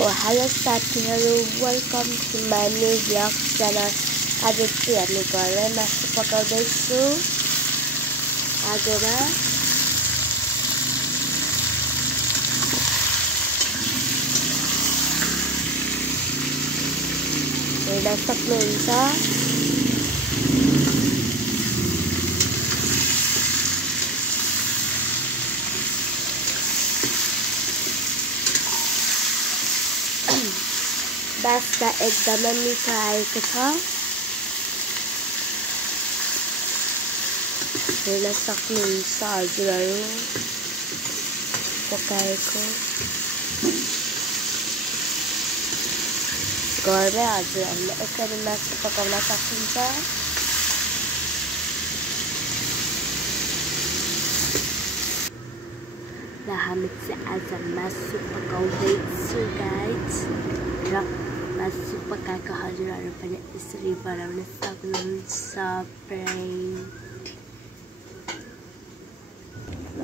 Hello साथीहरु, welcome to my new blog channel. आज चाहिँ हामी घरमै मासु पकाउँदैछु आगोमा। हेर्न सक्नुहुन्छ। बास्ता एकदमै मिठो आएको छ। हेर्न सक्नुहुन्छ हजुरहरु पकाएको। घरमै हजुरहरुले यसरी मासु पकाउन सकिन्छ। र हामी चाहिँ आज मासु पकाउँदैछु गाइज। र मासु पकाएको हजुरहरु पनि यसरी बनाउन सक्नुहुन्छ।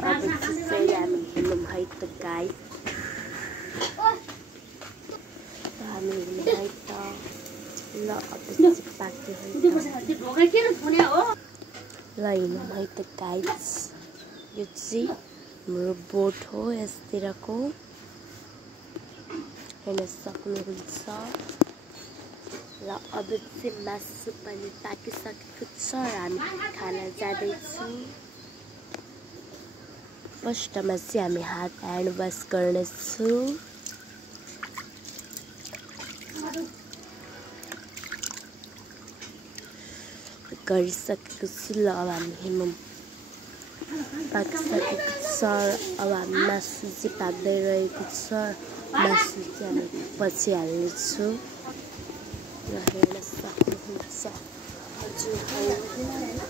अब चाहिँ हामी हेर्नु है त गाइज। हामी हेर्नु है त। ल अब चाहिँ पाक्यो है त। ल हेर्नु है त गाइज। यो चाहिँ हाम्रो बोट हो यसतिरको। हेर्न सक्नुहुन्छ। र अब चाहिँ मासु पनि पाकिसकेको छ र हामी खान जाँदैछौँ। फर्स्टमा चाहिँ हामी ह्यान्ड वास गर्नेछौँ। गरिसकेको छु। ल अब हामी हेर्नु पाकिसकेको छ। अब हामी मासु चाहिँ पाक्दै रहेको छ। मासु चाहिँ हामी पछि हाल्नेछु। र हेर्न सक्नुहुन्छ हजुरहरु।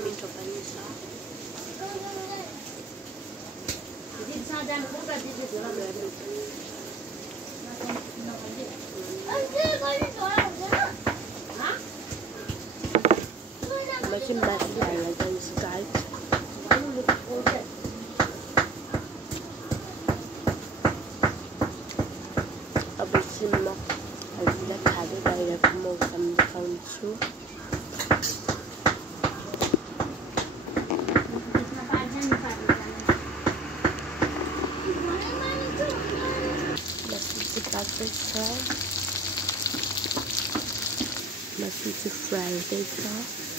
मिठो पनि छ। म चाहिँ मासु हाल्न जान्छु गाइज। अब चाहिँ म हजुरलाई खाँदै बाहिरको मौसम देखाउँछु। मासु चाहिँ फ्राई हुँदैछ।